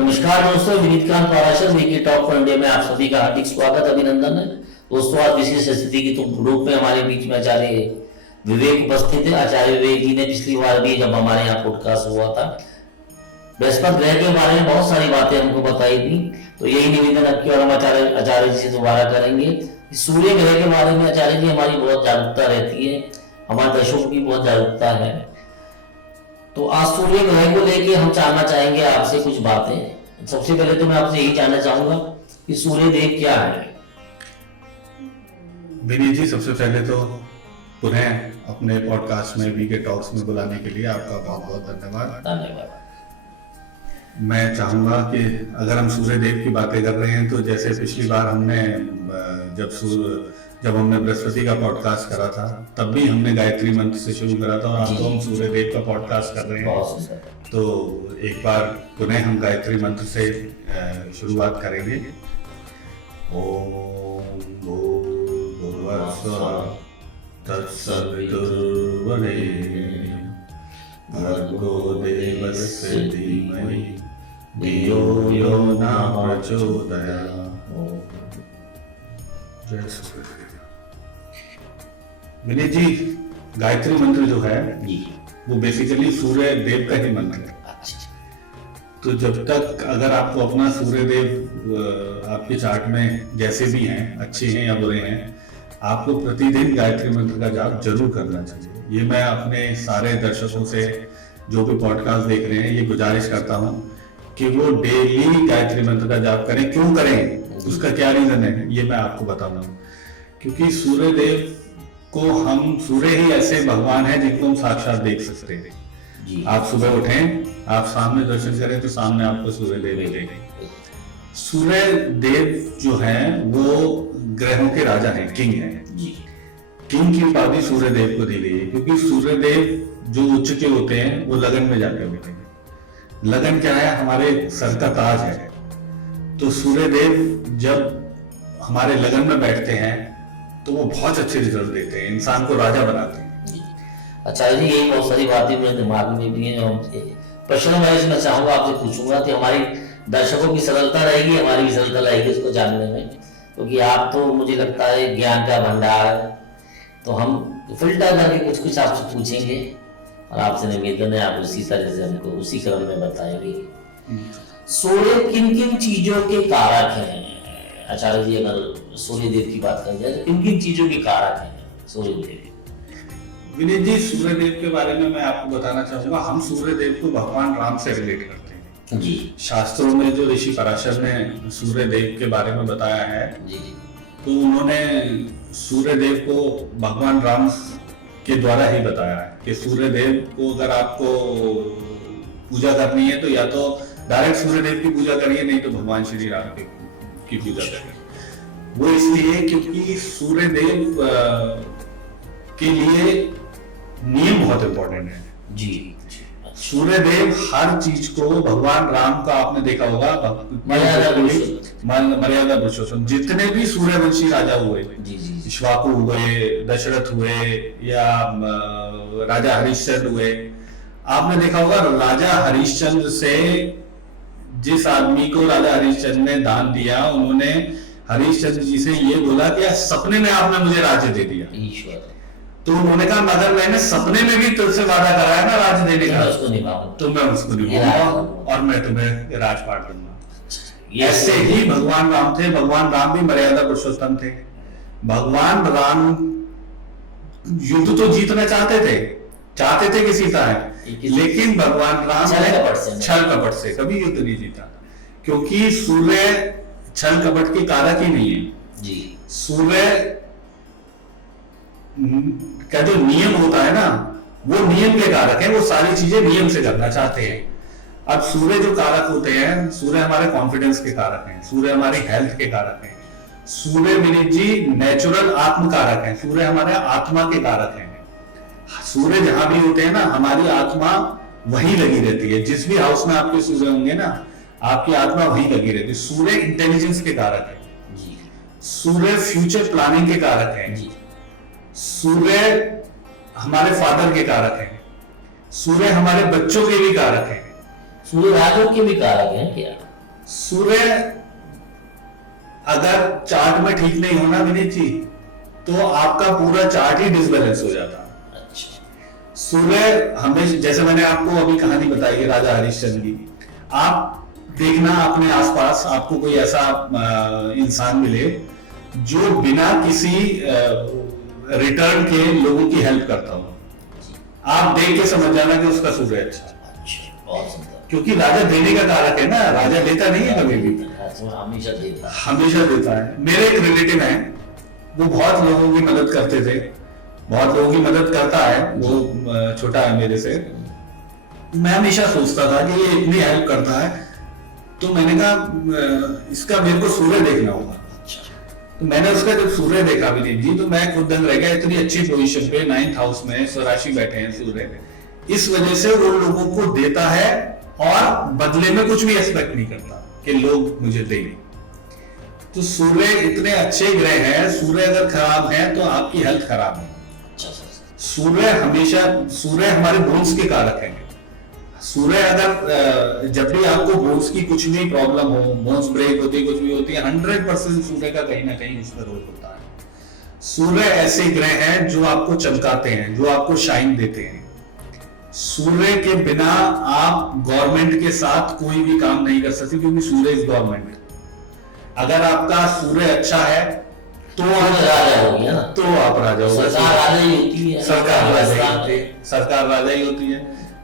नमस्कार दोस्तों, Vineet Kant Parashar VK talk for India में आप सभी का हार्दिक स्वागत अभिनंदन है। दोस्तों, आज विशेष स्थिति की तो रूप में हमारे बीच में आचार्य विवेक उपस्थित है। आचार्य विवेक जी ने पिछली बार भी जब हमारे यहाँ पॉडकास्ट हुआ था बृहस्पति ग्रह के बारे में बहुत सारी बातें हमको बताई थी, तो यही निवेदन अब की और हम आचार्य जी से दोबारा करेंगे। सूर्य ग्रह के बारे में आचार्य जी हमारी बहुत जागरूकता रहती है, हमारे दर्शकों की बहुत जागरूकता है। तो आज सूर्य ग्रह को लेके हम जानना चाहेंगे आपसे कुछ बातें। सबसे पहले तो मैं आपसे यही जानना चाहूंगा कि सूर्य देव क्या है। विनीत जी, सबसे पहले तो पुनः अपने पॉडकास्ट में वीके टॉक्स में बुलाने के लिए आपका बहुत बहुत धन्यवाद। मैं चाहूंगा कि अगर हम सूर्य देव की बातें कर रहे हैं तो जैसे पिछली बार हमने जब हमने बृहस्पति का पॉडकास्ट करा था तब भी हमने गायत्री मंत्र से शुरू करा था, और आज तो हम सूर्य देव का पॉडकास्ट कर रहे हैं तो एक बार पुनः हम गायत्री मंत्र से शुरुआत करेंगे। ओम भूर्भुवस्सुवः तत्सवितुर्वरेण्यं भर्गो देवस्य धीमहि धियो यो न प्रचोदयात्। जय सूर्य। विनीत जी, गायत्री मंत्र जो है वो बेसिकली सूर्य देव का ही मंत्र है। तो जब तक अगर आपको अपना सूर्य देव आपके चार्ट में जैसे भी हैं, अच्छे हैं या बुरे हैं, आपको प्रतिदिन गायत्री मंत्र का जाप जरूर करना चाहिए। ये मैं अपने सारे दर्शकों से जो भी पॉडकास्ट देख रहे हैं ये गुजारिश करता हूँ कि वो डेली गायत्री मंत्र का जाप करें। क्यों करें, उसका क्या रीजन है ये मैं आपको बताता हूँ। क्योंकि सूर्य देव को हम, सूर्य ही ऐसे भगवान है जिनको हम साक्षात देख सकते हैं। आप सुबह उठें, आप सामने दर्शन करें तो सामने आपको सूर्य देव मिलेंगे। सूर्य देव जो है वो ग्रहों के राजा हैं, किंग हैं। किंग की उपाधि सूर्य देव को दी गई है क्योंकि सूर्य देव जो उच्च के होते हैं वो लगन में जाकर मिलेंगे। लगन क्या है? हमारे सर का ताज है। तो सूर्य देव जब हमारे लगन में बैठते हैं तो वो बहुत अच्छे रिजल्ट देते हैं, इंसान को राजा बनाते हैं। अच्छा जी, यही बहुत सारी बातें मेरे दिमाग में भी हैं। प्रश्न मैं चाहूंगा आपसे पूछूंगा कि हमारी दर्शकों की सरलता रहेगी, हमारी भी सरलता रहेगी उसको जानने में, क्योंकि आप तो मुझे लगता है ज्ञान का भंडार है। तो हम फिल्टर करके कुछ कुछ आपसे पूछेंगे और आपसे निवेदन है आप उसी तरह से हमको उसी क्रम में बताएंगे। सूर्य किन किन चीजों के कारक हैं? आचार्य जी, अगर सूर्य देव की बात करें जाए तो किन किन चीजों के कारक हैं सूर्य देव? विनीत जी, सूर्य देव के बारे में मैं आपको बताना चाहूंगा। हम सूर्य देव को भगवान राम से रिलेट करते हैं जी। शास्त्रों में जो ऋषि पराशर ने सूर्य देव के बारे में बताया है जी, तो उन्होंने सूर्य देव को भगवान राम के द्वारा ही बताया है कि सूर्य देव को अगर आपको पूजा करनी है तो या तो डायरेक्ट सूर्य देव की पूजा करिए, नहीं तो भगवान श्री राम की पूजा करिए। वो इसलिए क्योंकि सूर्य देव के लिए नियम बहुत इंपॉर्टेंट है जी। सूर्य देव हर चीज को, भगवान राम का आपने देखा होगा मर्यादा पुरुषोत्तम, जितने भी सूर्यवंशी राजा हुए, इक्ष्वाकु हुए, दशरथ हुए या राजा हरिश्चंद्र हुए, आपने देखा होगा राजा हरिश्चंद्र से जिस आदमी को राजा हरिश्चंद्र ने दान दिया, उन्होंने हरिश्चंद्र जी से ये बोला कि सपने में आपने मुझे राज्य दे दिया। ईश्वर। तो उन्होंने कहा मगर मैंने सपने में भी तुझसे वादा कराया ना राज्य देने का, तो मैं उसको निभाऊंगा और मैं तुम्हें राजपाट दूंगा। ऐसे ही भगवान राम थे। भगवान राम भी मर्यादा पुरुषोत्तम थे। भगवान राम युद्ध तो जीतना चाहते थे किसी तरह, लेकिन भगवान राम छल कपट से कभी युद्ध नहीं जीता, क्योंकि सूर्य छल कपट के कारक ही नहीं है जी। सूर्य का जो नियम होता है ना, वो नियम के कारक है। वो सारी चीजें नियम से करना चाहते हैं। अब सूर्य जो कारक होते हैं, सूर्य हमारे कॉन्फिडेंस के कारक हैं, सूर्य हमारी हेल्थ के कारक हैं, सूर्य विनीत जी नेचुरल आत्म कारक हैं, सूर्य हमारे आत्मा के कारक हैं। सूर्य जहां भी होते हैं ना, हमारी आत्मा वहीं लगी रहती है। जिस भी हाउस में आपके सूर्य होंगे ना, आपकी आत्मा वहीं लगी रहती है। सूर्य इंटेलिजेंस के कारक है, सूर्य फ्यूचर प्लानिंग के कारक है, सूर्य हमारे फादर के कारक हैं, सूर्य हमारे बच्चों के भी कारक हैं, सूर्य राजों के भी कारक हैं क्या? सूर्य अगर चार्ट में ठीक नहीं होना विनीत जी, तो आपका पूरा चार्ट ही डिसबैलेंस हो जाता है। अच्छा। सूर्य हमेशा, जैसे मैंने आपको अभी कहानी बताई है राजा हरिश्चंद्र की, आप देखना अपने आसपास आपको कोई ऐसा इंसान मिले जो बिना किसी रिटर्न के लोगों की हेल्प करता हो, आप देख के समझ जाना कि उसका सूर्य अच्छा है। अच्छा, बहुत सुंदर। क्योंकि राजा देने का कारक है ना, राजा देता नहीं है कभी भी, हमेशा देता है। हमेशा देता है। मेरे एक रिलेटिव हैं, वो बहुत लोगों की मदद करते थे, बहुत लोगों की मदद करता है, वो छोटा है मेरे से। मैं हमेशा सोचता था कि ये इतनी हेल्प करता है, तो मैंने कहा इसका मेरे को सूर्य देखना होगा। तो मैंने उसका जब सूर्य देखा विनीत जी, तो मैं खुद दंग रह गया। इतनी अच्छी पोजीशन पे 9th हाउस में स्वराशि बैठे हैं सूर्य, इस वजह से वो लोगों को देता है और बदले में कुछ भी एक्सपेक्ट नहीं करता कि लोग मुझे देंगे। तो सूर्य इतने अच्छे ग्रह हैं, सूर्य अगर खराब है तो आपकी हेल्थ खराब है। सूर्य हमेशा, सूर्य हमारे बोन्स के कारक हैं। सूर्य अगर जब भी आपको बोन्स की कुछ भी प्रॉब्लम हो, बोन्स ब्रेक होती है, कुछ भी होती है, 100% सूर्य का कहीं ना कहीं उस पर रोल होता है। सूर्य ऐसे ग्रह हैं जो आपको चमकाते हैं, जो आपको शाइन देते हैं। सूर्य के बिना आप गवर्नमेंट के साथ कोई भी काम नहीं कर सकते, क्योंकि सूर्य इज गवर्नमेंट। अगर आपका सूर्य अच्छा है तो आप राजा हो गया ना, तो आप राजा हो। सरकार राजा ही होती है, सरकार राजा ही होती है, सरकार राजा ही होती है।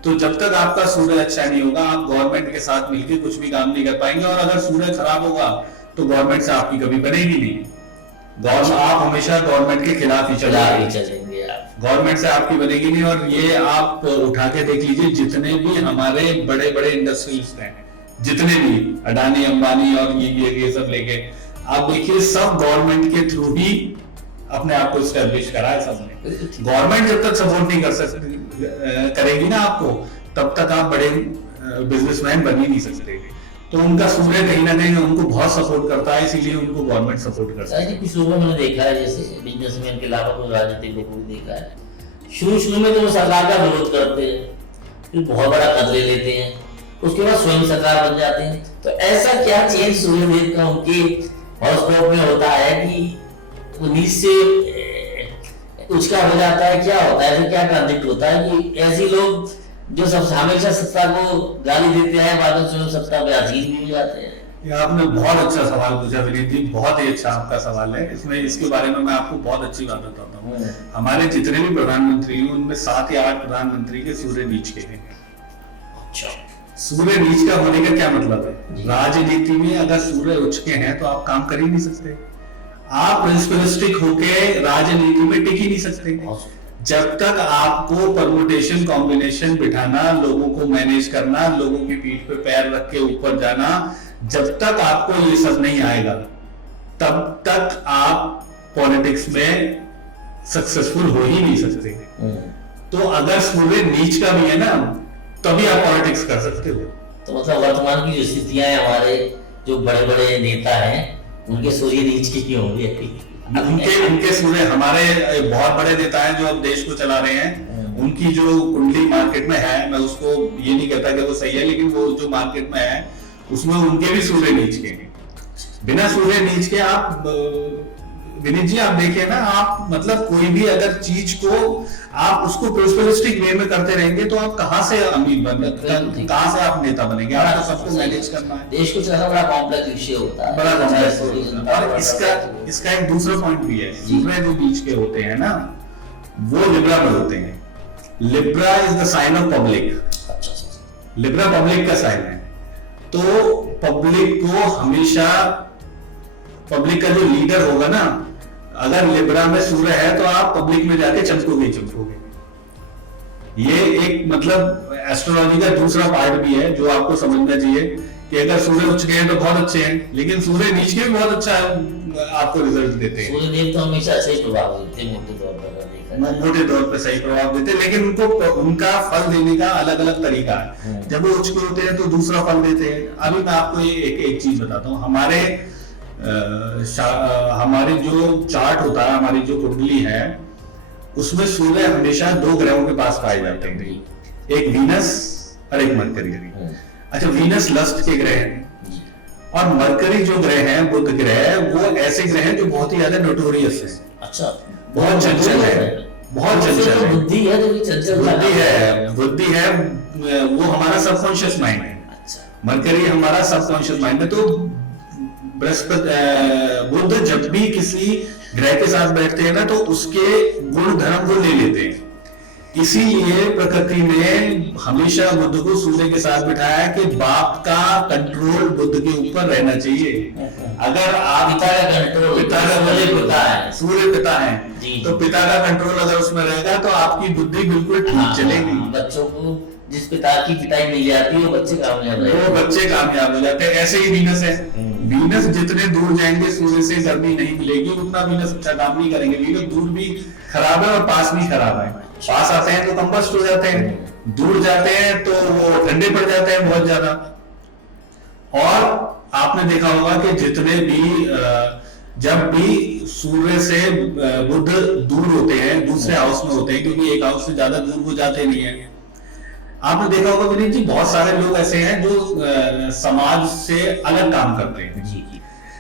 तो जब तक आपका सूर्य अच्छा नहीं होगा, आप गवर्नमेंट के साथ मिलकर कुछ भी काम नहीं कर पाएंगे। और अगर सूर्य खराब होगा तो गवर्नमेंट से आपकी कभी बनेगी नहीं। आप हमेशा गवर्नमेंट के खिलाफ ही चलेंगे, गवर्नमेंट से आपकी बनेगी नहीं। और ये आप उठा के देख लीजिए, जितने भी हमारे बड़े बड़े इंडस्ट्रीज हैं, जितने भी अडानी अंबानी और ये सब लेके आप देखिए, सब गवर्नमेंट के थ्रू ही अपने आप को एस्टेब्लिश करा है सबने। गवर्नमेंट जब तक सपोर्ट नहीं कर सकती करेगी ना आपको, तब तक आप बड़े बिजनेसमैन बन ही नहीं सकते। तो उनका सूर्य कहीं ना कहीं उनको बहुत सपोर्ट करता है, इसीलिए उनको गवर्नमेंट सपोर्ट करता है। कुछ लोगों मैंने देखा है, जैसे बिजनेसमैन के अलावा कोई राजनीतिक लोगों को देखा है, शुरू में तो वो सरकार का विरोध करते हैं, फिर बहुत बड़ा कद ले लेते हैं, उसके बाद स्वयं सरकार बन जाते हैं। तो ऐसा क्या चेंज सूर्यदेव का उनके हॉरोस्कोप में होता है कि नीच से उसका हो जाता है? क्या होता है, ऐसे क्या ट्रांजिट होता है कि ऐसे लोग जो सब हमेशा सत्ता को गाली देते हैं, बाद में स्वयं सत्ता पे आसीन भी हो जाते हैं? ये आपने बहुत अच्छा सवाल पूछा विनीत जी, बहुत ही अच्छा आपका सवाल है। इसमें इसके बारे में मैं आपको बहुत अच्छी बात बताता हूँ। हमारे जितने भी प्रधानमंत्री हैं, उनमें 7 या 8 प्रधानमंत्री के सूर्य नीच के हैं। अच्छा, सूर्य नीच का होने का क्या मतलब है? राजनीति में अगर सूर्य उच्च के हैं तो आप काम कर ही नहीं सकते, आप प्रिंसिपलिस्टिक होके राजनीति में टिक ही नहीं सकते। जब तक आपको परमुटेशन कॉम्बिनेशन बिठाना, लोगों को मैनेज करना, लोगों की पीठ पे पैर रख के ऊपर जाना, जब तक आपको ये सब नहीं आएगा, तब तक आप पॉलिटिक्स में सक्सेसफुल हो ही नहीं सकते। तो अगर सूर्य नीच का भी है ना, तभी आप पॉलिटिक्स कर सकते हो। तो मतलब वर्तमान की जो स्थितियां हैं, हमारे जो बड़े बड़े नेता हैं, उनके सूर्य नीच की क्यों होंगे? उनके सूर्य, हमारे बहुत बड़े नेता हैं जो अब देश को चला रहे हैं, उनकी जो कुंडली मार्केट में है, मैं उसको ये नहीं कहता कि वो सही है, लेकिन वो जो मार्केट में है उसमें उनके भी सूर्य नीच के हैं। बिना सूर्य नीच के आप विनीत जी आप देखिए ना, आप मतलब कोई भी अगर चीज को आप उसको प्रिंसिपलिस्टिक वे में करते रहेंगे तो आप कहां से अमीर बनेंगे, कहां से आप नेता बनेंगे? आपको सबको मैनेज करना है, देश को चलाना बड़ा कॉम्प्लेक्स विषय होता है, बड़ा कॉम्प्लेक्स होता है। और इसका एक दूसरा पॉइंट भी है, सूर्य जो बीच के होते हैं ना, वो लिब्रा में होते हैं। Libra is the sign of public. Libra public का साइन है, तो पब्लिक को हमेशा, पब्लिक का जो लीडर होगा ना, अगर लिब्रा में सूर्य है तो आप पब्लिक में जाके चमकोगे ही चमकोगे। ये एक मतलब एस्ट्रोलॉजी का दूसरा पार्ट भी है जो आपको समझना चाहिए कि अगर सूर्य उच्च गए तो बहुत अच्छे हैं, लेकिन सूर्य नीच के भी बहुत अच्छा है, आपको रिजल्ट देते हैं। सूर्य देव तो हमेशा सही प्रभाव देते हैं, मोटे तौर पर मोटे तौर पे सही प्रभाव देते हैं, लेकिन उनको उनका फल देने का अलग अलग तरीका है। जब वो उच्च के होते हैं तो दूसरा फल देते हैं। अभी मैं आपको एक चीज बताता हूँ, हमारे जो चार्ट होता है, हमारी जो कुंडली है, उसमें सूर्य हमेशा 2 ग्रहों के पास पाए जाते हैं, एक वीनस और एक मरकरी। अच्छा, वीनस लस्ट के ग्रह हैं और मरकरी जो ग्रह है, बुध ग्रह, वो ऐसे ग्रह है जो बहुत ही ज्यादा नोटोरियस है, अच्छा, बहुत चंचल है, बहुत चंचल है, बुद्धि है तो चंचल बुद्धि है, वो हमारा सबकॉन्शियस माइंड है। अच्छा, मरकरी हमारा सबकॉन्शियस माइंड है। तो बृहस्पति बुध जब भी किसी ग्रह के साथ बैठते हैं ना, तो उसके गुण धर्म को ले लेते हैं। इसीलिए प्रकृति ने हमेशा बुध को सूर्य के साथ बिठाया है कि बाप का कंट्रोल बुध के ऊपर रहना चाहिए। अगर आप पिता का कंट्रोल, पिता का पिता है, सूर्य पिता है, जी, तो पिता का कंट्रोल अगर उसमें रहेगा तो आपकी बुद्धि बिल्कुल ठीक चलेगी। बच्चों को जिस पिता की पिटाई मिल जाती है वो बच्चे कामयाब हो जाते हैं। ऐसे ही वीनस है, वीनस जितने दूर जाएंगे सूर्य से गर्मी नहीं मिलेगी, उतना वीनस अच्छा काम नहीं करेंगे। वीनस दूर भी खराब है और पास भी खराब है। पास आते हैं तो कंबस्ट हो जाते हैं, दूर जाते हैं तो वो ठंडे पड़ जाते हैं बहुत ज्यादा। और आपने देखा होगा कि जितने भी जब भी सूर्य से बुध दूर होते हैं, दूसरे हाउस में होते हैं, क्योंकि एक हाउस से ज्यादा दूर वो जाते नहीं है। आपने देखा होगा विनीत जी, बहुत सारे लोग ऐसे हैं जो समाज से अलग काम करते हैं। जी,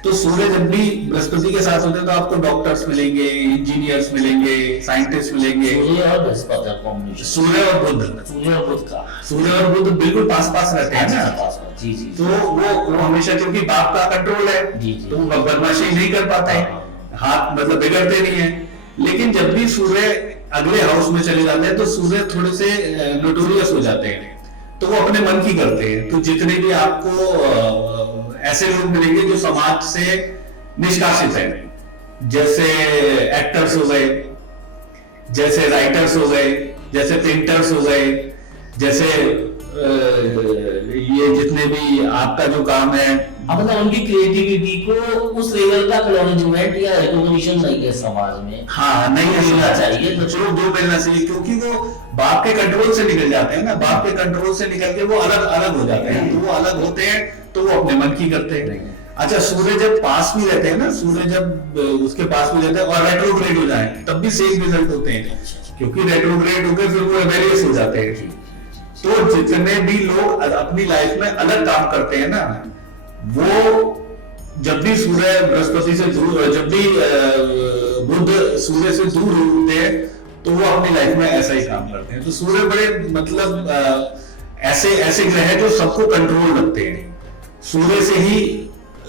तो सूर्य जब भी बृहस्पति के साथ होते हैं तो आपको डॉक्टर्स मिलेंगे, इंजीनियर्स मिलेंगे, साइंटिस्ट मिलेंगे। सूर्य और बृहस्पति का कॉम्बिनेशन, सूर्य और बुध बिल्कुल पास पास रहते हैं ना। जी जी, तो वो हमेशा, क्योंकि बाप का कंट्रोल है, जी, तो वो बदमाशी नहीं कर पाते हैं, हाथ मतलब बिगड़ते नहीं है। लेकिन जब भी सूर्य अगले हाउस में चले जाते हैं तो सूर्य थोड़े से नोटोरियस हो जाते हैं, तो वो अपने मन की करते हैं। तो जितने भी आपको ऐसे लोग मिलेंगे जो समाज से निष्कासित है, जैसे एक्टर्स हो गए, जैसे राइटर्स हो गए, जैसे पेंटर्स हो गए, जैसे ये जितने भी आपका जो काम है, मतलब उनकी क्रिएटिविटी को उस लेवल का एक्नॉलेजमेंट या रिकॉग्निशन नहीं है समाज में। हाँ, नहीं मिलना चाहिए, तो चलो जो मिलना चाहिए, क्योंकि वो बाप के कंट्रोल से निकल जाते हैं ना। बाप के कंट्रोल से निकल के वो अलग अलग हो जाते हैं। तो वो अलग होते हैं तो वो अपने मन की करते हैं। अच्छा, सूर्य जब पास में रहते हैं ना, सूर्य जब उसके पास में रहते हैं और रेट्रोग्रेड हो जाए तब भी सेम रिजल्ट होते हैं, क्योंकि रेट्रोग्रेड होकर फिर वो एवेरियस हो जाते हैं। तो जितने भी लोग अपनी लाइफ में अलग काम करते हैं ना, वो जब भी सूर्य बृहस्पति से दूर, जब भी बुध सूर्य से दूर होते हैं तो वो अपनी लाइफ में ऐसा ही काम करते हैं। तो सूर्य बड़े मतलब ऐसे ग्रह जो सबको कंट्रोल रखते हैं। सूर्य से ही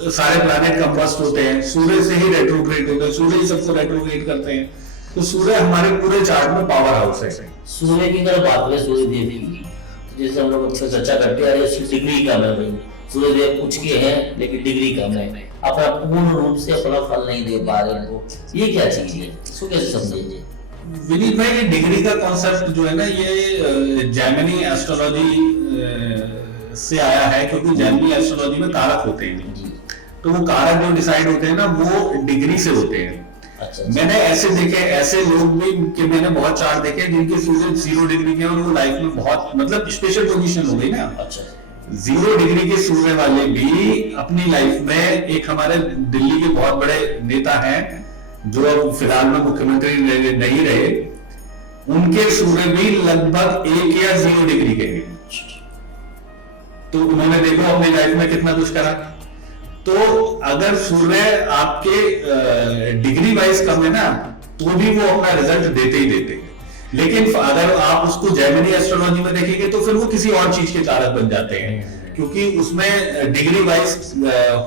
सारे प्लैनेट कंबस्ट होते हैं, सूर्य से ही रेट्रोग्रेड होते हैं, सूर्य ही सबको रेट्रोग्रेड करते हैं। तो सूर्य हमारे पूरे चार्ट में पावर हाउस है। सूर्य की अगर बात करें सूर्य देव की, जैसे हम लोग अक्सर चर्चा करते हैं, अरे डिग्री कम है भाई, सूर्य देव कुछ के हैं लेकिन डिग्री कम है, अपना पूर्ण रूप से अपना फल नहीं दे पा रहे हैं, तो ये क्या चीज है, इसको कैसे समझेंगे? विनीत भाई, ये डिग्री का कॉन्सेप्ट जो है ना, ये जैमिनी एस्ट्रोलॉजी से आया है, क्योंकि जैमिनी एस्ट्रोलॉजी में कारक होते हैं। तो वो कारक जो डिसाइड होते हैं ना, वो डिग्री से होते हैं। अच्छा, मैंने ऐसे देखे, ऐसे लोग भी कि मैंने बहुत चार्ट देखे जिनके सूर्य 0 डिग्री के, और वो लाइफ में बहुत मतलब स्पेशल पोजीशन हो गई ना। अच्छा, 0 डिग्री के सूर्य वाले भी अपनी लाइफ में, एक हमारे दिल्ली के बहुत बड़े नेता हैं जो अब फिलहाल में मुख्यमंत्री नहीं रहे, उनके सूर्य भी लगभग 1 या 0 डिग्री के हैं। तो उन्होंने देखो अपनी लाइफ में कितना कुछ करा। तो अगर सूर्य आपके डिग्री वाइज कम है ना, तो भी वो अपना रिजल्ट देते ही देते हैं। लेकिन अगर आप उसको जैमिनी एस्ट्रोलॉजी में देखेंगे तो फिर वो किसी और चीज के कारक बन जाते हैं, क्योंकि उसमें डिग्री वाइज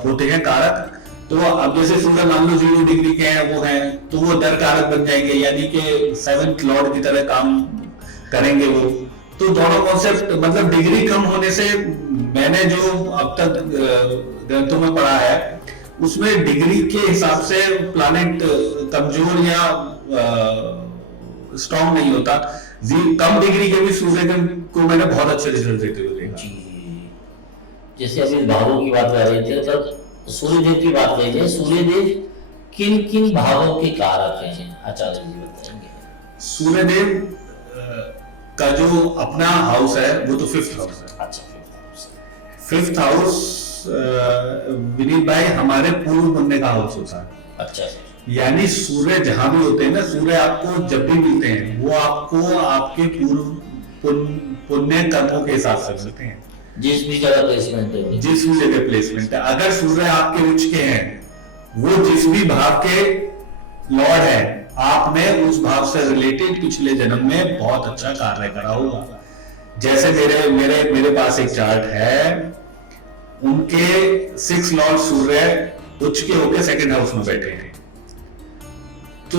होते हैं कारक। तो अब जैसे सूर्य मान लो 0 डिग्री के हैं, वो हैं, तो वो दर कारक बन जाएंगे, यानी कि 7th लॉर्ड की तरह काम करेंगे वो। तो दोनों कॉन्सेप्ट, मतलब डिग्री कम होने से, मैंने जो अब तक ग्रंथों में पढ़ा है उसमें डिग्री के हिसाब से प्लैनेट कमजोर या स्ट्रॉन्ग नहीं होता। कम डिग्री के भी सूर्य को मैंने बहुत अच्छे रिजल्ट देते हुए देखा। जैसे अभी भावों की बात कर रहे थे, जब सूर्यदेव की बात कर रहे थे, सूर्यदेव किन किन भावों के कारक हैं, आचार्य जी बताएंगे? सूर्यदेव का जो अपना हाउस है वो तो 5th हाउस है। अच्छा, 5th हाउस विनीत भाई हमारे पूर्व पुण्य का हाउस होता है। अच्छा, यानी सूर्य जहां भी होते हैं ना, सूर्य आपको जब भी मिलते हैं वो आपको आपके पूर्व पुण्य कर्मों के हिसाब से मिलते हैं। जिस भी जगह प्लेसमेंट है, जिस भी जगह प्लेसमेंट है, अगर सूर्य आपके उच्च के हैं, वो जिस भी भाव के लॉर्ड है, आपने उस भाव से रिलेटेड पिछले जन्म में बहुत अच्छा कार्य करा होगा। जैसे मेरे मेरे मेरे पास एक चार्ट है, उनके 6 लॉर्ड सूर्य उच्च के होकर सेकंड हाउस में बैठे हैं। तो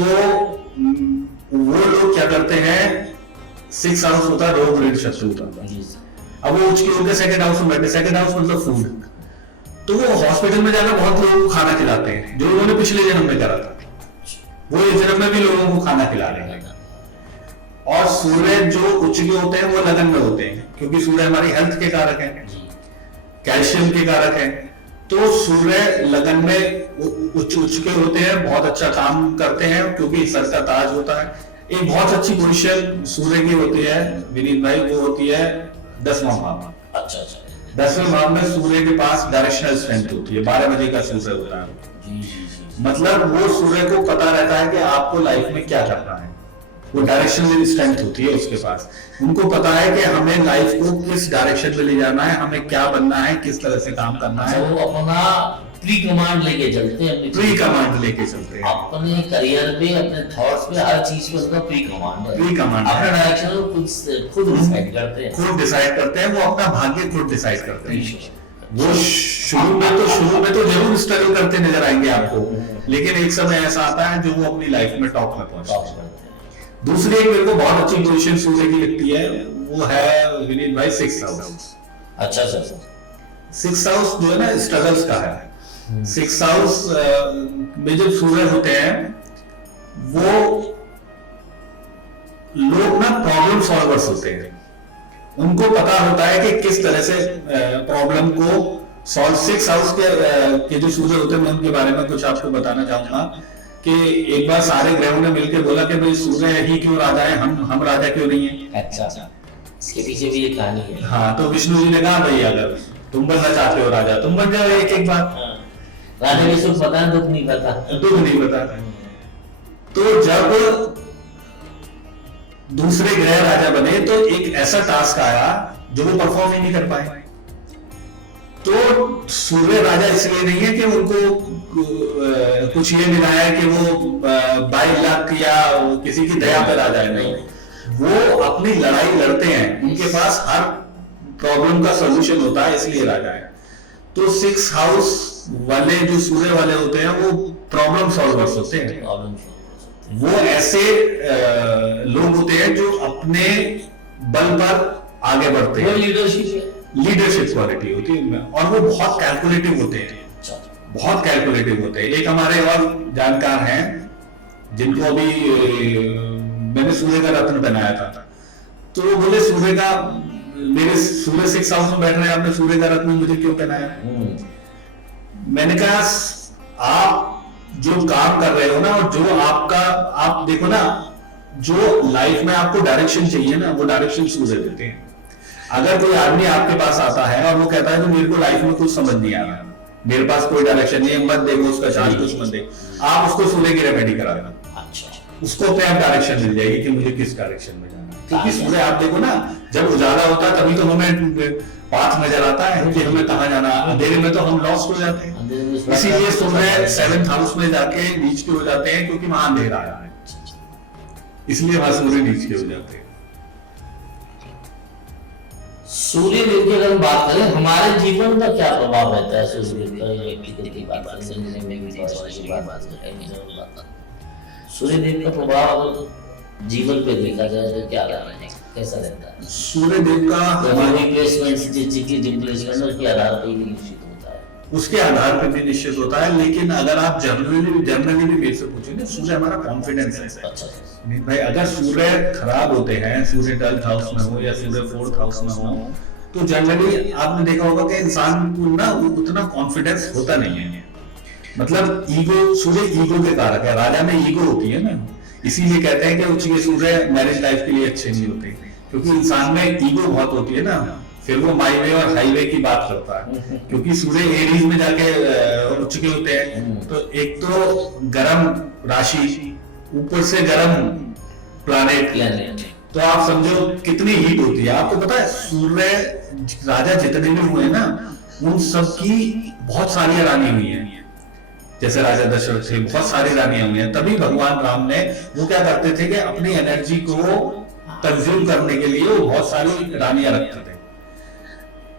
वो लोग क्या करते हैं, 6 हाउस होता है रोग ऋण शत्रु का। अब वो उच्च के होकर सेकंड हाउस में बैठे, सेकंड हाउस मतलब फूड, तो वो हॉस्पिटल में जाकर बहुत लोगों को खाना खिलाते हैं, जो उन्होंने पिछले जन्म में करा था, वो इस जन्म में भी लोगों को खाना खिला रहे हैं। और सूर्य जो उच्च के होते हैं वो लगन में होते हैं, क्योंकि सूर्य हमारी हेल्थ के कारक है, कैल्शियम के कारक है। तो सूर्य लगन में उच्च के होते हैं, बहुत अच्छा काम करते हैं, क्योंकि सर का ताज होता है। एक बहुत अच्छी पोजीशन सूर्य की होती है विनीत भाई, वो होती है 10वां भाव। अच्छा अच्छा। 10वें भाव में सूर्य के पास डायरेक्शनल स्ट्रेंथ होती है, 12 बजे का सूर्य होता है। मतलब वो सूर्य को पता रहता है कि आपको लाइफ में क्या करना है, वो डायरेक्शनल स्ट्रेंथ होती है उसके पास। उनको पता है कि हमें लाइफ को किस डायरेक्शन में ले जाना है, हमें क्या बनना है, किस तरह से काम करना है। वो अपना प्री कमांड लेके चलते हैं, प्री कमांड लेके चलते हैं, अपने करियर पे, अपने थॉट्स पे, हर चीज पे उसका प्री कमांड है। प्री कमांड अपना डायरेक्शन खुद डिसाइड करते हैं, खुद डिसाइड करते हैं, वो अपना भाग्य खुद डिसाइड करते हैं। वो शुरू में तो जरूर स्ट्रगल करते नजर आएंगे आपको, लेकिन एक समय ऐसा आता है जो वो अपनी लाइफ में टॉप में पहुंचते हैं। दूसरी एक मेरे को बहुत अच्छी पोजीशन सूर्य की लगती है, वो है विनीत भाई 6th हाउस। अच्छा अच्छा। 6th हाउस जो है ना स्ट्रगल्स का है। 6th हाउस में जब सूर्य होते हैं, वो लोग ना प्रॉब्लम सॉल्वर्स होते हैं। उनको पता होता है कि किस तरह से प्रॉब्लम को सॉल्व। 6th हाउस के जो सूर्य होते हैं, मैं उनके बारे में कुछ आपको बताना चाहूंगा कि एक बार सारे ग्रहों ने मिलकर बोला कि भाई सूर्य ही क्यों राजा है, हम राजा क्यों नहीं है। अच्छा, इसके पीछे भी एक कहानी है। हाँ, तो विष्णु जी ने कहा भाई अगर तुम बनना चाहते हो राजा, तुम बन जाओ एक बार। राजा को सुख पता है, दुख नहीं पता। दुख नहीं पता। तो जब दूसरे ग्रह राजा बने, तो एक ऐसा टास्क आया जो वो परफॉर्म ही नहीं कर पाए। तो सूर्य राजा इसलिए नहीं है कि उनको कुछ ये मिला है कि वो 22 लाख या किसी की दया पे राजा है, नहीं। वो अपनी लड़ाई लड़ते हैं, उनके पास हर प्रॉब्लम का सॉल्यूशन होता है, इसलिए राजा है। तो 6th हाउस वाले जो सूर्य वाले होते हैं, वो प्रॉब्लम सॉल्वर्स होते हैं। वो ऐसे लोग होते हैं जो अपने बल पर आगे बढ़ते हैं। लीडरशिप क्वालिटी होती है, और वो बहुत कैलकुलेटिव होते हैं, बहुत कैलकुलेटिव होते हैं। एक हमारे और जानकार हैं जिनको अभी मैंने सूर्य का रत्न बनाया था, तो वो बोले सूर्य का, मेरे सूर्य 6th हाउस में बैठ रहे हैं, आपने सूर्य का रत्न मुझे क्यों पहनाया। मैंने कहा आप जो काम कर रहे हो ना, और जो आपका, आप देखो ना, जो लाइफ में आपको डायरेक्शन चाहिए ना, वो डायरेक्शन सूर्य देते हैं। अगर कोई आदमी आपके पास आता है और वो कहता है कि मेरे को लाइफ में कुछ समझ नहीं आ रहा, मेरे पास कोई डायरेक्शन नहीं है, मत देखो उसका चार्ट, कुछ मत देखो, आप उसको सूर्य की रेमेडी करा देना। उसको अपने आप डायरेक्शन मिल जाएगी कि मुझे किस डायरेक्शन में जाना है। क्योंकि सूर्य आप देखो ना, जब उजाला होता है तभी तो हमें पाथ नजर आता है कि हमें कहाँ जाना। अंधेरे में तो हम लॉस्ट हो जाते हैं। इसीलिए सूर्य 7th हाउस में जाके नीच के हो जाते हैं, क्योंकि वहां अंधेरा है, इसलिए वहां सूर्य नीच के हो जाते हैं। सूर्य देव की अगर हम बात करें, हमारे जीवन का क्या प्रभाव रहता है सूर्य देव की बात करें, सूर्य देव का प्रभाव जीवन पे देखा जाए तो क्या कैसा रहता है? सूर्य देव का के आधार पर निश्चित होता है, उसके आधार पर भी निश्चित होता है। लेकिन अगर आप जनरली भी मेरे से पूछेंगे, सूर्य हमारा कॉन्फिडेंस है। अच्छा भाई, अगर सूर्य खराब होते हैं, सूर्य 12th हाउस में हो या सूर्य 4th हाउस में हो, तो जनरली आपने देखा होगा कि इंसान को ना उतना कॉन्फिडेंस होता नहीं है। मतलब ईगो, सूर्य ईगो के कारक है, राजा में ईगो होती है ना, इसीलिए कहते हैं कि उच्च के सूर्य मैरिज लाइफ के लिए अच्छे नहीं होते, क्योंकि इंसान में ईगो बहुत होती है ना, फिर वो माई वे और हाईवे की बात करता है। क्योंकि सूर्य एरीज में जाके उच्च के होते हैं, तो एक तो गर्म राशि, ऊपर से गर्म प्लैनेट, तो आप समझो कितनी हीट होती है। आपको पता है सूर्य राजा जितने भी हुए ना, उन सब की बहुत सारी रानी हुई हैं। जैसे राजा दशरथ थे, बहुत सारी रानियां हुई हैं। तभी भगवान राम ने वो क्या करते थे कि अपनी एनर्जी को कंज्यूम करने के लिए वो बहुत सारी रानियां रखते थे।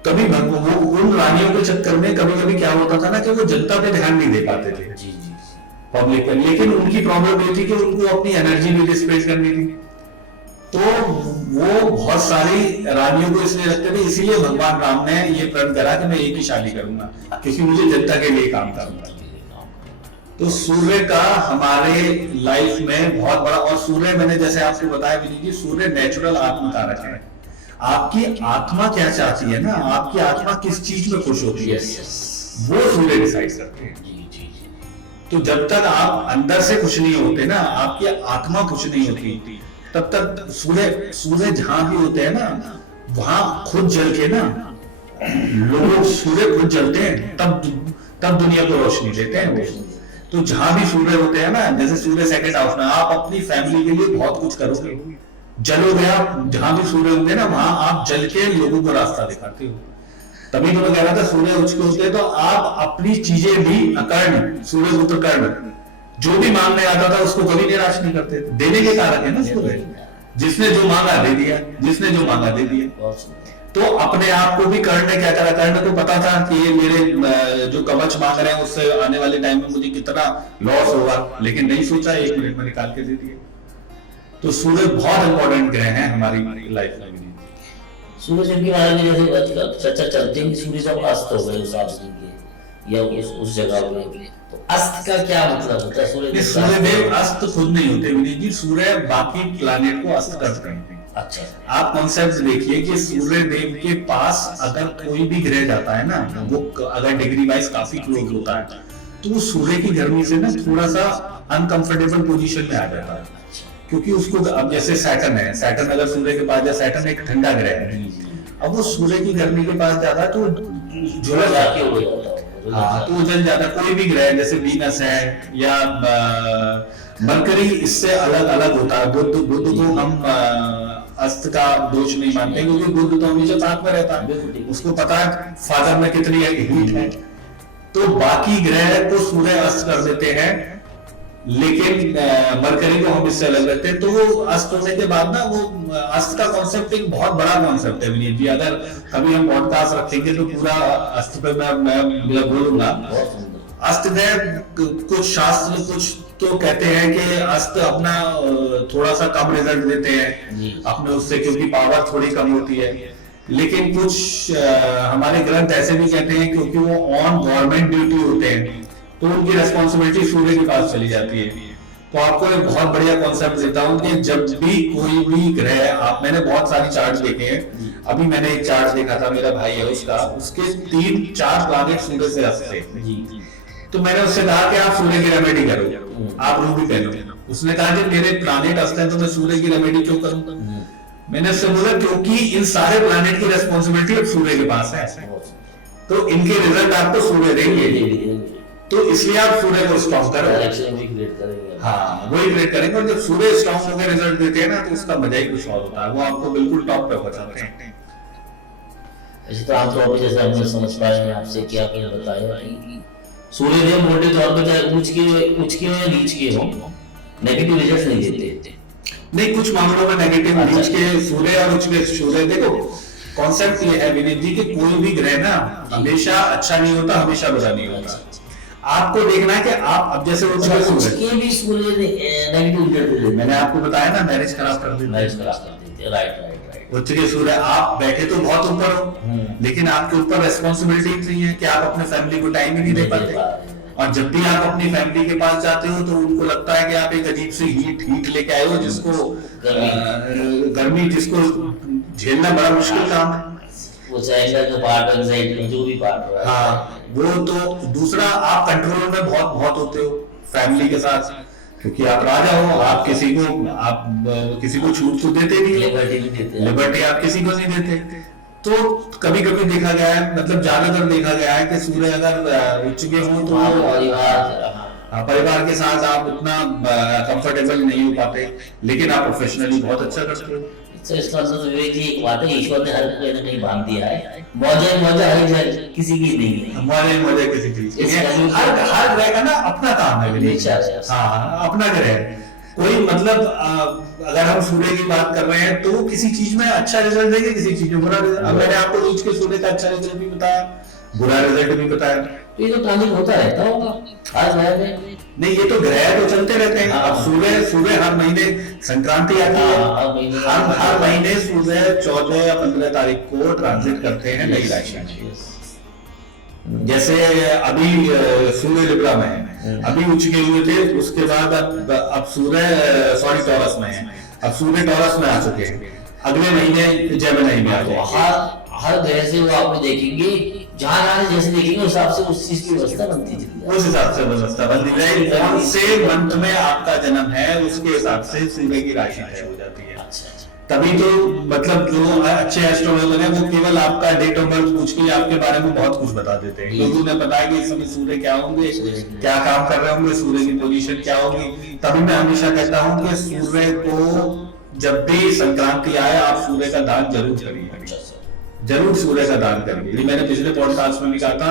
कभी वो उन रानियों के चक्कर में कभी कभी क्या होता था ना कि वो जनता पे ध्यान नहीं दे पाते थे, जी जी पब्लिक पे। लेकिन उनकी प्रॉब्लम ये थी कि उनको अपनी एनर्जी भी डिस्पेच करनी थी, तो वो बहुत सारी रानियों को इसलिए रखते थे। इसीलिए भगवान राम ने ये प्रण करा कि मैं एक ही शादी करूंगा, क्योंकि मुझे जनता के लिए काम करना है। तो सूर्य का हमारे लाइफ में बहुत बड़ा, और सूर्य मैंने जैसे आपको बताया भी नहीं, सूर्य नेचुरल आत्मकारक है। आपकी आत्मा क्या चाहती है ना, आपकी आत्मा किस चीज में खुश होती है, वो सूर्य डिसाइड करते हैं। तो जब तक आप अंदर से खुश नहीं होते ना, आपकी आत्मा खुश नहीं होती, तब तक सूर्य जहां भी होते हैं ना, वहां खुद जल के ना, लोग सूर्य खुद जलते हैं, तब दुनिया को रोशनी देते हैं वो। तो जहां भी सूर्य होते हैं ना, जैसे सूर्य सेकंड हाउस में, आप अपनी फैमिली के लिए बहुत कुछ करोगे, जलोगे आप। जहां भी सूर्य होते हैं ना, वहां आप जल के लोगों को रास्ता दिखाते हो। तभी तो मैं कह रहा था सूर्य उच्च के होते हैं, तो आप अपनी चीजें भी अकर्ण, सूर्य पुत्र कर्ण, जो भी मांगने आता था उसको कभी निराश नहीं करते। देने के कारक है ना सूर्य, जिसने जो मांगा दे दिया, जिसने जो मांगा दे दिया। तो अपने आप को भी कर्ण ने क्या करा, कर्ण को पता था कि ये मेरे जो कवच मांग रहे हैं उससे आने वाले टाइम में मुझे कितना लॉस होगा, लेकिन नहीं सोचा, 1 मिनट में निकाल के दे दिए। तो सूर्य बहुत इंपॉर्टेंट ग्रह है हमारी लाइफ में। सूर्य के बारे में जैसे चर्चा चलती है कि सूर्य जब अस्त हो गए उस आदमी के या उस जगह पे, तो अस्त का क्या मतलब होता है? सूर्यदेव अस्त खुद नहीं होते विनीत जी, सूर्य बाकी प्लैनेट को अस्त करते हैं। अच्छा, आप कॉन्सेप्ट देखिए कि सूर्य देव के पास अगर कोई भी ग्रह जाता है ना, वो अगर डिग्री वाइज काफी क्लोज होता है, तो सूर्य की गर्मी से ना थोड़ा सा अनकंफर्टेबल पोजीशन में आ जाता है। क्योंकि उसको, अब जैसे सैटर्न है, सैटर्न अगर सूर्य के पास जाए, सैटर्न एक ठंडा ग्रह है, अब वो सूर्य की गर्मी के पास जाता है तो झुलस जाता है। हाँ, तो जल जाता है। कोई भी ग्रह जैसे वीनस है या मरकरी, इससे अलग अलग होता है। बुध को हम अस्त का दोष नहीं मानते, क्योंकि बुध तो हमेशा साथ में रहता है, उसको पता है फादर में कितनी हीट है। तो बाकी ग्रह को सूर्य अस्त कर देते हैं, लेकिन मरकरी को हम इससे अलग रखते हैं। तो वो अस्त होने के बाद ना, वो अस्त का कॉन्सेप्ट एक बहुत बड़ा कॉन्सेप्ट है विनीत जी। अगर कभी हम पॉडकास्ट रखेंगे तो पूरा अस्त पे मैं बोलूंगा। अस्त ग्रह कुछ शास्त्र कुछ तो कहते हैं कि अस्त अपना थोड़ा सा कम रिजल्ट देते हैं अपने उससे, क्योंकि पावर थोड़ी कम होती है। लेकिन कुछ हमारे ग्रंथ ऐसे भी कहते हैं क्योंकि वो ऑन गवर्नमेंट ड्यूटी होते हैं, तो उनकी रेस्पॉन्सिबिलिटी सूर्य के पास चली जाती है। तो आपको एक बहुत बढ़िया कॉन्सेप्ट देता हूँ कि जब भी कोई भी ग्रह, मैंने बहुत सारी चार्ट देखे हैं, अभी मैंने एक चार्ट देखा था, मेरा भाई है उसका, उसके 3-4 प्लैनेट सूर्य से हंसते हैं। तो मैंने उससे कहा कि आप सूर्य की रेमेडी करो, आप रूबी पहनो। उसने कहा कि मेरे प्लैनेट हंसते हैं तो मैं सूर्य की रेमेडी क्यों करूं? मैंने उससे बोला क्योंकि इन सारे प्लैनेट की रेस्पॉन्सिबिलिटी अब सूर्य के पास है, तो इनके रिजल्ट आपको सूर्य देंगे। तो इसलिए आप सूर्य को स्ट्रॉन्ग करो, हाँ वही क्रिएट करेंगे। और जब सूर्य स्ट्रॉन्ग होकर रिजल्ट देते हैं ना, तो उसका मजा ही कुछ और होता है, वो आपको बिल्कुल टॉप पे पहुंचाते हैं। ऐसे तो आमतौर पर जैसे हमने समझ पाए हैं आपसे कि आपने बताया कि सूर्यदेव मोटे तौर पर चाहे ऊंच के हो या नीच के हो, नेगेटिव रिजल्ट नहीं देते। नहीं, कुछ मामलों में नेगेटिव नीच के सूर्य और उच्च के सूर्य, देखो कॉन्सेप्ट ये है विनीत जी कि कोई भी ग्रह ना हमेशा अच्छा नहीं होता, हमेशा बुरा नहीं होता। आपको देखना है कि आप, अब जैसे भी सूर्य नेगेटिव रिजल्ट देते, मैंने आपको बताया ना, मैरिज खराब कर देते। राइट। उच्च के सूर्य, आप बैठे तो बहुत ऊपर हो, लेकिन आपके ऊपर रेस्पॉन्सिबिलिटी इतनी है कि आप अपने फैमिली को टाइम ही नहीं दे पाते। और जब भी आप अपनी फैमिली के पास जाते हो तो उनको लगता है कि आप एक अजीब सी हीट लेके आए हो, जिसको गर्मी जिसको झेलना बड़ा मुश्किल काम है। वो चाहे जो पार्ट एंजाइटी जो भी पार्ट हो, हाँ वो तो दूसरा, आप कंट्रोल में बहुत होते हो फैमिली के साथ, क्योंकि आप राजा हो, आप किसी को छूट तो देते नहीं, लिबर्टी आप किसी को नहीं देते। तो कभी कभी देखा गया है, मतलब ज्यादातर देखा गया है कि सूर्य अगर उच्च के हो तो परिवार के साथ आप उतना कंफर्टेबल नहीं हो पाते, लेकिन आप प्रोफेशनली बहुत अच्छा करते हो। तो इसका मतलब तो विवेक जी एक बात है, ईश्वर ने हर को कहीं ना कहीं बांध दिया है, मौजा मौजा हर किसी की नहीं है, मौजे किसी चीज की है। हर ग्रह का ना अपना काम है विवेक। हाँ, अपना ग्रह है। कोई मतलब अगर हम सूर्य की बात कर रहे हैं तो वो किसी चीज में अच्छा रिजल्ट देंगे, किसी चीज में बुरा रिजल्ट। अब मैंने आपको नीच के सूर्य का अच्छा रिजल्ट भी बताया, बुरा रिजल्ट भी बताया। तो ये तो ट्रांजिट होता रहता होगा हर ग्रह में। नहीं, ये तो ग्रह तो चलते रहते हैं। अब सूर्य हर महीने संक्रांति आती है, हर महीने सूर्य 14 या 15 तारीख को ट्रांजिट करते हैं नई राशि में। जैसे अभी सूर्य लिब्रा में है, अभी उच्च के हुए थे, उसके बाद अब सूर्य टॉरस में है, अब सूर्य टॉरस में आ चुके हैं, अगले महीने जेमिनी में आ जाएंगे। हर ग्रह से वो आप देखेंगे, जहाँ जहाँ जैसे देखेंगे उस हिसाब से उस चीज की व्यवस्था बनती है, उस हिसाब से व्यवस्था बनती है। कौन से मंथ में आपका जन्म है उसके हिसाब से सूर्य की राशि तय हो जाती है। तभी तो मतलब जो अच्छे एस्ट्रोलॉजर हैं वो केवल आपका डेट ऑफ बर्थ पूछ के आपके बारे में बहुत कुछ बता देते हैं, क्योंकि उन्हें पता है कि इस समय सूर्य क्या होंगे, क्या काम कर रहे होंगे, सूर्य की पोजीशन क्या होगी। तभी मैं हमेशा कहता हूँ कि सूर्य को जब भी संक्रांति आए आप सूर्य का दान जरूर करिए, जरूर सूर्य का दान करेंगे। मैंने पिछले पॉडकास्ट में भी कहा था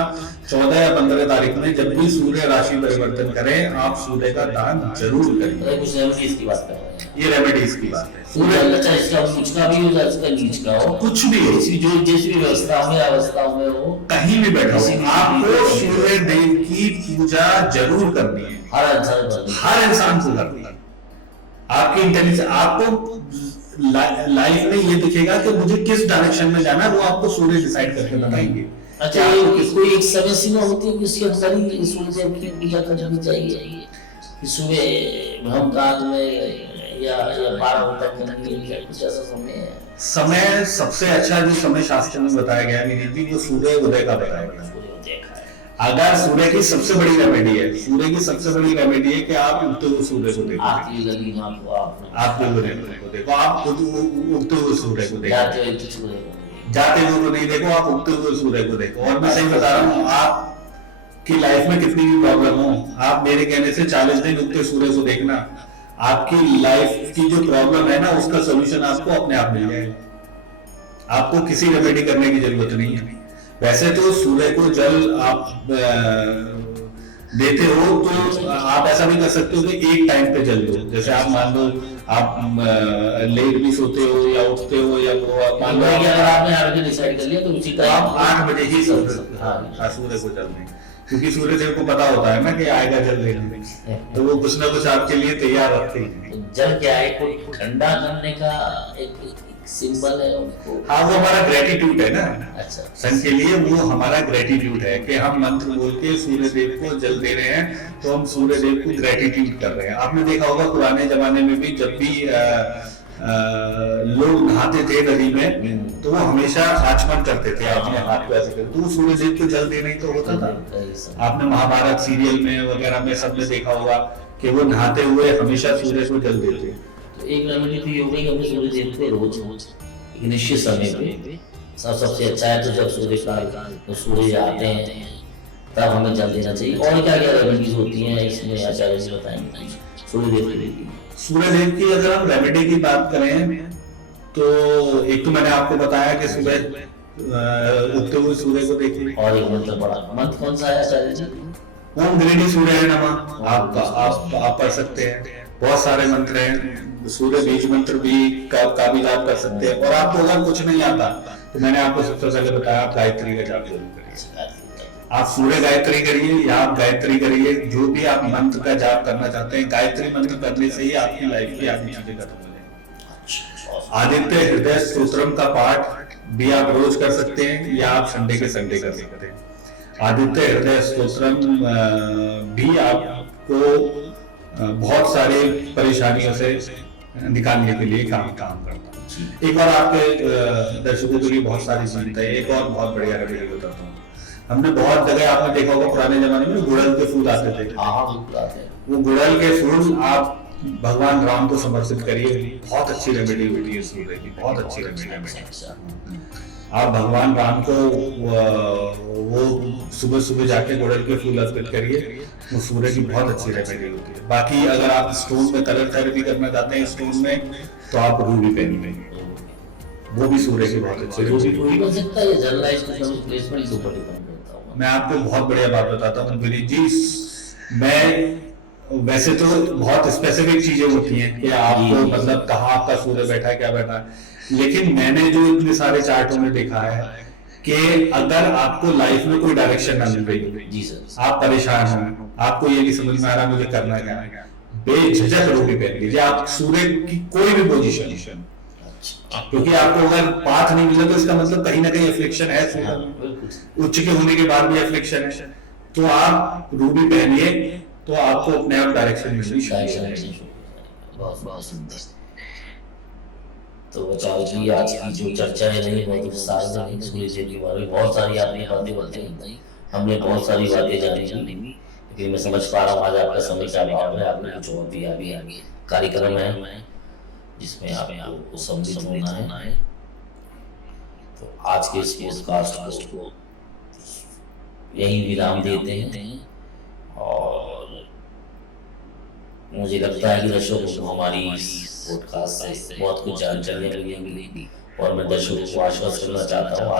14 या 15 तारीख में जब भी सूर्य राशि परिवर्तन करें आप सूर्य का दान जरूर करें। कुछ रेमेडीज की बात कर रहे हैं, ये रेमेडीज की बात है। सूर्य अच्छा इसका उच्च का भी हो, इसका नीच का हो, कुछ भी हो, जिस भी व्यवस्था में अवस्थाओं में हो, कहीं भी बैठा हो, आपको सूर्य देव की पूजा जरूर करनी है। हर इंसान को करनी है। आपकी इंटेलिजेंस आपको लाइफ में ये दिखेगा कि मुझे किस डायरेक्शन में जाना है, वो आपको सूर्य डिसाइड करके बताएंगे। अच्छा, कोई एक समय सीमा होती है कि उसके अनुसार ही सूर्य देव की पूजा करनी चाहिए, कि सुबह ब्रह्मकाल में या 12 बजे तक करनी है, कुछ ऐसा समय है? समय सबसे अच्छा जो समय शास्त्र में बताया गया है वो सूर्य उदय का बताया गया है। अगर सूर्य की सबसे बड़ी रेमेडी है, सूर्य की सबसे बड़ी रेमेडी है कि आप उगते हुए सूर्य को देखो, आप उगते हुए सूर्य को देखो, जाते हुए को नहीं देखो, आप उगते हुए सूर्य को देखो। और मैं सही बता रहा हूँ, आपकी लाइफ में कितनी भी प्रॉब्लम हो, आप मेरे कहने से 40 दिन उगते सूर्य को देखना, आपकी लाइफ की जो प्रॉब्लम है ना उसका सोल्यूशन आपको अपने आप मिल जाएगा। आपको किसी रेमेडी करने की जरूरत नहीं है। वैसे तो सूर्य को जल आप देते हो तो आप ऐसा भी कर सकते हो कि एक टाइम पे जल दो। जैसे आप मान लो आप लेट भी सोते हो या उठते हो या मान लो अगर आपने आगे डिसाइड कर लिया तो उसी का आप 8 बजे ही सूर्य को जल दें, क्योंकि सूर्य देव को पता होता है ना कि आएगा जल देने, तो वो कुछ ना कुछ आपके लिए तैयार रखते हैं। जल क्या है, कोई ठंडा करने का एक सिंबल है उनको। हाँ, वो हमारा ग्रेटिट्यूड है ना। अच्छा, सन के लिए वो हमारा ग्रेटिट्यूड है कि हम मंत्र बोल के सूर्य देव को जल दे रहे हैं, तो हम सूर्य देव को ग्रेटिट्यूड कर रहे हैं। आपने देखा होगा पुराने जमाने में भी जब भी लोग नहाते थे नदी में तो वो हमेशा आचमन करते थे, अपने हाथ पे ऐसे करते, तो सूर्य देव को जल देना ही तो होता था। आपने महाभारत सीरियल में वगैरह में सबने देखा होगा कि वो नहाते हुए हमेशा सूर्य को जल देते। तो एक रेमेडी तो ये हो गई कि अपने सूर्य देव को रोज एक निश्चित समय पे सबसे अच्छा है तो जब सूर्य का सूर्य आते हैं तब हमें जल देना चाहिए। और क्या क्या रेमेडीज होती हैं इसमें आचार्य जी बताएंगे सूर्य देव की? सूर्य देव की अगर हम रेमेडी की बात करें तो एक तो मैंने आपको बताया कि सुबह उगते हुए सूर्य को देखिए, और एक मंत्र पढ़ा, मंत्र कौन सा है आचार्य जी? ओम गृहिणी सूर्याय नमः आप पढ़ सकते हैं। बहुत सारे मंत्र हैं, सूर्य बीज मंत्र भी का भी आप कर सकते हैं। और आपको अगर कुछ नहीं आता तो मैंने आपको सबसे पहले बताया आप गायत्री का जाप जरूर करिए। आप सूर्य गायत्री करिए या आप गायत्री करिए, जो भी आप मंत्र का जाप करना चाहते हैं, गायत्री मंत्र करने से ही आपकी लाइफ की आधी चीजें खत्म हो जाएंगी। आदित्य हृदय स्तोत्रम का पाठ भी आप रोज कर सकते हैं या आप संडे के संडे कर सकते हैं। आदित्य हृदय स्तोत्रम भी आपको बहुत सारे परेशानियों से निकालने के लिए काम करता है। एक और आपके दर्शकों के लिए बहुत सारी चीजें है, एक और बहुत बढ़िया रेमेडी बताता हूँ। हमने बहुत जगह आपने देखा होगा पुराने जमाने में गुड़हल के फूल आते थे। वो गुड़हल के फूल आप भगवान राम को समर्पित करिए, बहुत अच्छी रेमेडी होती है सूर्य की, बहुत अच्छी रेमेडी। आप भगवान राम को वो सुबह सुबह जाके गुड़हल के फूल अर्पित करिए, वो सूर्य की बहुत अच्छी रेमेडी होती है। बाकी अगर आप स्टोन में कलर थेरेपी करना चाहते हैं स्टोन में, तो आप रूबी पहनिए। वो भी सूर्य की बहुत अच्छी जो भी रचना पूरी कर सकता है जर्नलाइज का प्लेसमेंट के ऊपर डिपेंड करता हूँ। मैं आपको बहुत बढ़िया बात बताता हूँ विनीत जी। मैं वैसे तो बहुत स्पेसिफिक चीजें होती हैं कि आपको जी। मतलब कहाँ आपका सूर्य बैठा है क्या बैठा है, लेकिन मैंने जो इतने सारे चार्टों में देखा है कि अगर आपको लाइफ में कोई डायरेक्शन ना मिल रही, जी सर, आप परेशान हो, आपको ये नहीं समझ में आ रहा मुझे करना क्या है, बेझिझक रोटी पहन लीजिए आप सूर्य की कोई भी पोजीशन, क्योंकि आपको अगर पाथ नहीं मिला तो इसका मतलब कहीं ना कहीं अफ्लिक्शन है सूर्य में। उच्च के होने के बाद भी अफ्लिक्शन है, तो आप रूबी पहनिए तो आपको अपने आप डायरेक्शन मिलनी शुरू हो जाएगी। बहुत बहुत सुंदर। तो आचार्य जी आज की जो चर्चा है रही बहुत विस्तार से रही, सूर्य जी के बारे में बहुत सारी आपने बातें बताई, हमने बहुत सारी बातें जानी भी, लेकिन मैं समझ पा रहा हूँ आज आपका समय का अभाव है, आपने कुछ और भी आगे कार्यक्रम है जिसमें आपको सम्मिलित होना है। तो आज के इस पॉडकास्ट को यही विराम देते हैं और मुझे लगता है कि दर्शकों को हमारी पॉडकास्ट से बहुत कुछ जानकारियाँ मिलेंगी और मैं दर्शकों को आश्वस्त करना चाहता हूँ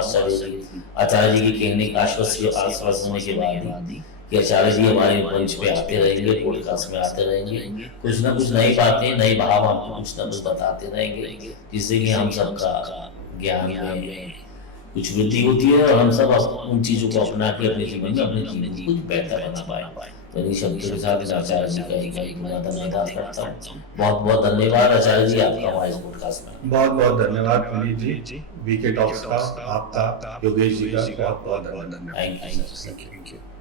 आचार्य जी के कहने आश्वस्त होने के बाद कि आचार्य जी हमारे मंच पे आते रहेंगे, पॉडकास्ट में आते रहेंगे, कुछ ना कुछ नई बातें नई भाव आपको कुछ ना कुछ बताते रहेंगे, जिससे कि हम सबका ज्ञान में कुछ वृद्धि होती है और हम सब उन चीजों को अपना के अपने जीवन में अपने जीवन को कुछ बेहतर बना पाए। तो शब्द के साथ आचार्य जी का एक मैं धन्यवाद करता हूँ। बहुत बहुत धन्यवाद आचार्य जी आपका हमारे पॉडकास्ट में। बहुत बहुत धन्यवाद विनीत जी, वीके टॉक्स का, आपका, योगेश जी का बहुत बहुत धन्यवाद। Thank you.